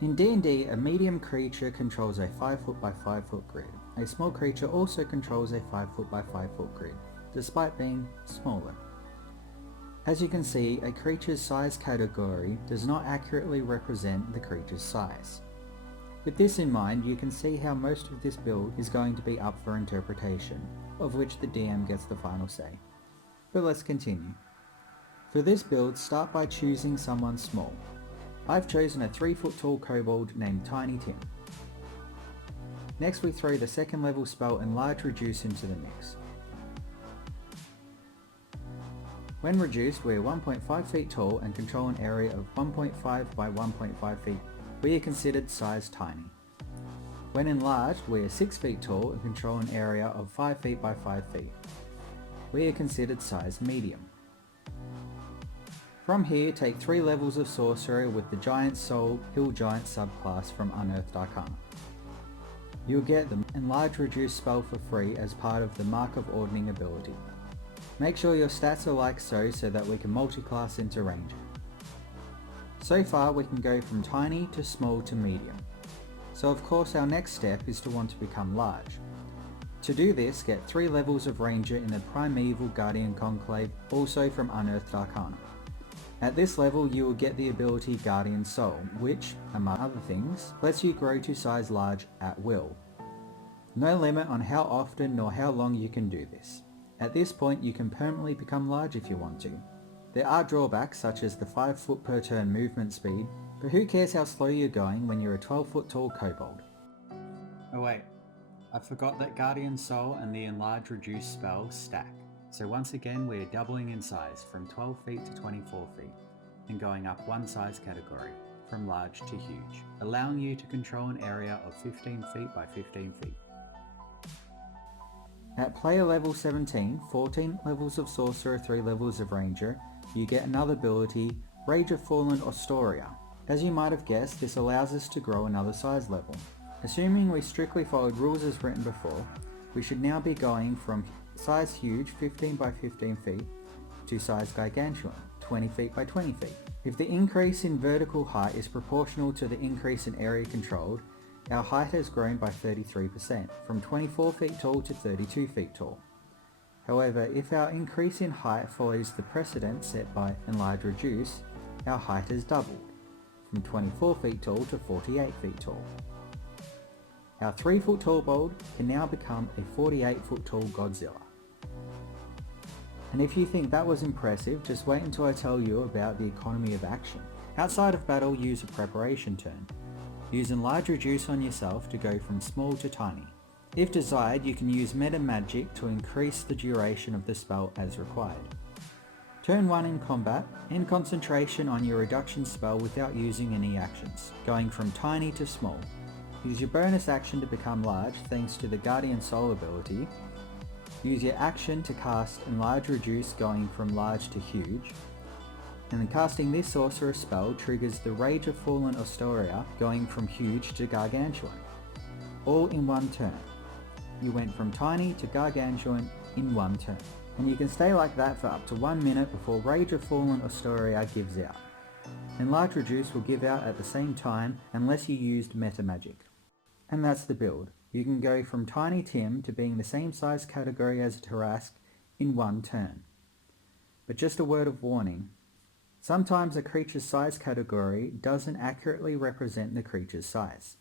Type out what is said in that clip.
In D&D, a medium creature controls a 5 foot by 5 foot grid. A small creature also controls a 5 foot by 5 foot grid, despite being smaller. As you can see, a creature's size category does not accurately represent the creature's size. With this in mind, you can see how most of this build is going to be up for interpretation, of which the DM gets the final say. But let's continue. For this build, start by choosing someone small. I've chosen a 3 foot tall kobold named Tiny Tim. Next we throw the second level spell Enlarge Reduce into the mix. When reduced, we are 1.5 feet tall and control an area of 1.5 by 1.5 feet. We are considered size tiny. When enlarged, we are 6 feet tall and control an area of 5 feet by 5 feet. We are considered size medium. From here, take 3 levels of Sorcerer with the Giant Soul Hill Giant subclass from Unearthed Arcana. You'll get the Enlarge Reduce spell for free as part of the Mark of Ordning ability. Make sure your stats are like so that we can multiclass into Ranger. So far we can go from tiny to small to medium. So of course our next step is to want to become large. To do this, get 3 levels of Ranger in the Primeval Guardian Conclave, also from Unearthed Arcana. At this level you will get the ability Guardian Soul, which, among other things, lets you grow to size large at will. No limit on how often nor how long you can do this. At this point you can permanently become large if you want to. There are drawbacks such as the 5 foot per turn movement speed, but who cares how slow you're going when you're a 12 foot tall kobold. Oh wait, I forgot that Guardian Soul and the Enlarge Reduce spell stack. So once again we are doubling in size from 12 feet to 24 feet, and going up one size category, from large to huge, allowing you to control an area of 15 feet by 15 feet. At player level 17, 14 levels of Sorcerer, 3 levels of Ranger, you get another ability, Rage of Fallen Astoria. As you might have guessed, this allows us to grow another size level. Assuming we strictly followed rules as written before, we should now be going from size huge, 15 by 15 feet, to size gargantuan, 20 feet by 20 feet. If the increase in vertical height is proportional to the increase in area controlled, our height has grown by 33%, from 24 feet tall to 32 feet tall. However, if our increase in height follows the precedent set by Enlarge Reduce, our height has doubled, from 24 feet tall to 48 feet tall. Our 3 foot tall kobold can now become a 48 foot tall Godzilla. And if you think that was impressive, just wait until I tell you about the economy of action. Outside of battle, use a preparation turn. Use Enlarge Reduce on yourself to go from small to tiny. If desired, you can use meta magic to increase the duration of the spell as required. Turn 1 in combat, end concentration on your reduction spell without using any actions, going from tiny to small. Use your bonus action to become large thanks to the Guardian Soul ability. Use your action to cast Enlarge Reduce going from large to huge. And then casting this Sorcerer spell triggers the Rage of Fallen Astoria going from huge to gargantuan. All in one turn. You went from tiny to gargantuan in one turn. And you can stay like that for up to 1 minute before Rage of Fallen Astoria gives out. Enlarge Reduce will give out at the same time unless you used meta magic. And that's the build. You can go from Tiny Tim to being the same size category as a Tarrasque in one turn. But just a word of warning. Sometimes a creature's size category doesn't accurately represent the creature's size.